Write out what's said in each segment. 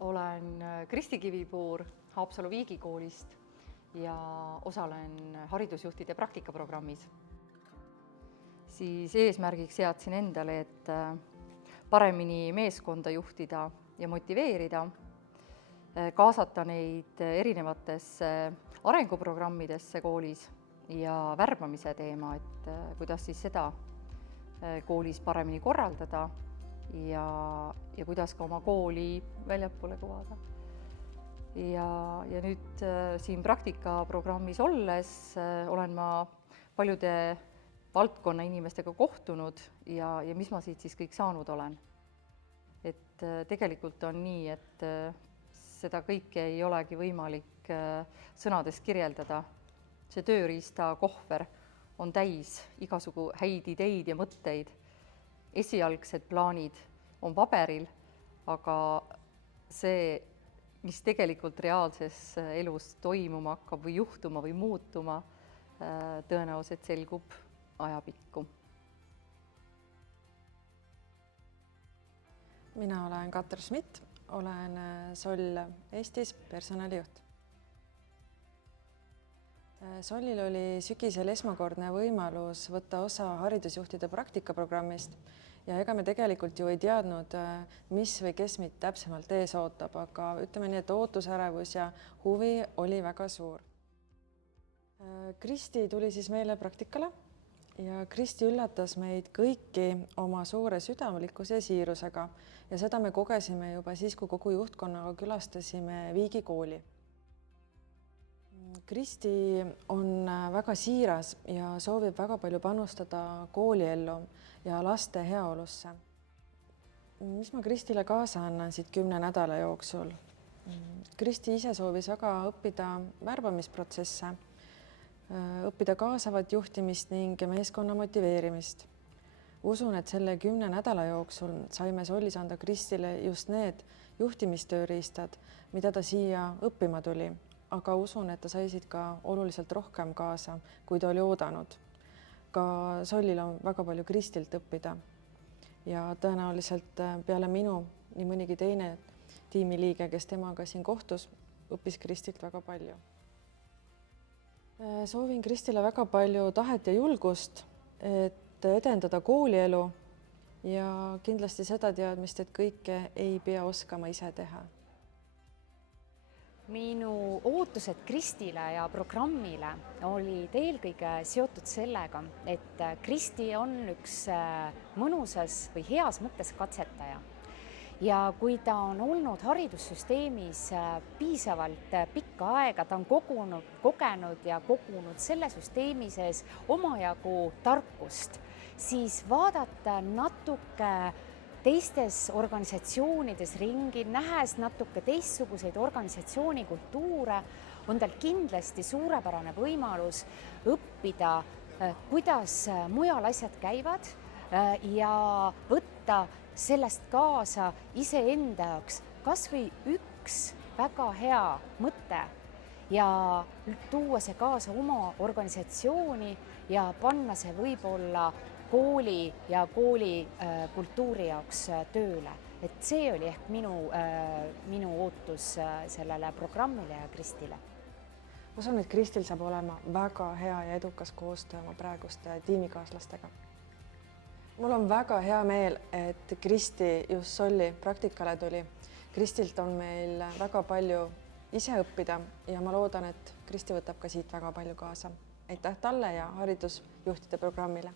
Olen Kristi Kivipuur Haapsalu Viigi koolist ja osalen haridusjuhtide praktikaprogrammis. Siis eesmärgiks seadsin endale, et paremini meeskonda juhtida ja motiveerida, kaasata neid erinevatesse arenguprogrammidesse koolis ja värbamise teema, et kuidas siis seda koolis paremini korraldada ja kuidas ka oma kooli väljapoole kuvada. Ja nüüd siin praktikaprogrammis olles olen ma paljude valdkonna inimestega kohtunud ja mis ma siit siis kõik saanud olen. Et tegelikult on nii, et seda kõike ei olegi võimalik sõnades kirjeldada. See tööriista kohver on täis igasugu häid ideid ja mõtteid. Esialgsed plaanid on paberil, aga see, mis tegelikult reaalses elus toimuma hakkab või juhtuma või muutuma, tõenäoliselt selgub ajapikku. Mina olen Katr Schmidt, olen SOLL Eestis personalijuht. SOLLil oli sügisel esmakordne võimalus võtta osa haridusjuhtide praktikaprogrammist ja ega me tegelikult ju ei teadnud, mis või kes meid täpsemalt ees ootab, aga ütleme nii, et ootusärevus ja huvi oli väga suur. Kristi tuli siis meile praktikale ja Kristi üllatas meid kõiki oma suure südamelikkuse ja siirusega ja seda me kogesime juba siis, kui kogu juhtkonnaga külastasime Viigi kooli. Kristi on väga siiras ja soovib väga palju panustada kooliellu ja laste heaolusse. Mis ma Kristile kaasa annan siit 10 nädala jooksul? Kristi ise soovis väga õppida värbamisprotsesse, õppida kaasavat juhtimist ning meeskonna motiveerimist. Usun, et selle 10 nädala jooksul saime SOLLis anda Kristile just need juhtimistööriistad, mida ta siia õppima tuli, aga usun, et ta sai siit ka oluliselt rohkem kaasa, kui ta oli oodanud. Ka SOLLil on väga palju Kristilt õppida ja tõenäoliselt peale minu nii mõnigi teine tiimiliige, kes temaga siin kohtus, õppis Kristilt väga palju. Soovin Kristile väga palju tahet ja julgust, et edendada koolielu ja kindlasti seda teadmist, et kõike ei pea oskama ise teha. Minu ootused Kristile ja programmile olid eelkõige seotud sellega, et Kristi on üks mõnusas või heas mõttes katsetaja. Ja kui ta on olnud haridussüsteemis piisavalt pikka aega, ta on kogenud ja kogunud selle süsteemi sees omajagu tarkust, siis vaadata natuke teistes organisatsioonides ringi, nähes natuke teistsuguseid organisatsioonikultuure, on tal kindlasti suurepärane võimalus õppida, kuidas mujal asjad käivad ja võtta sellest kaasa iseenda jaoks kas või üks väga hea mõte ja tuua see kaasa oma organisatsiooni ja panna see võib-olla kooli ja kooli kultuuri jaoks tööle. Et see oli ehk minu ootus sellele programmile ja Kristile. Usun, et Kristil saab olema väga hea ja edukas koostöö oma praeguste tiimikaaslastega. Mul on väga hea meel, et Kristi just SOLLi praktikale tuli. Kristilt on meil väga palju ise õppida ja ma loodan, et Kristi võtab ka siit väga palju kaasa. Aitäh talle ja haridusjuhtide programmile.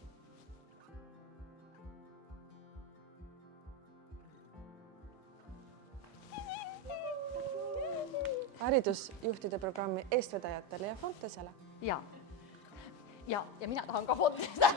Haridusjuhtide programmi eestvedajatele ja Fontesele. Ja mina tahan ka Fontesele.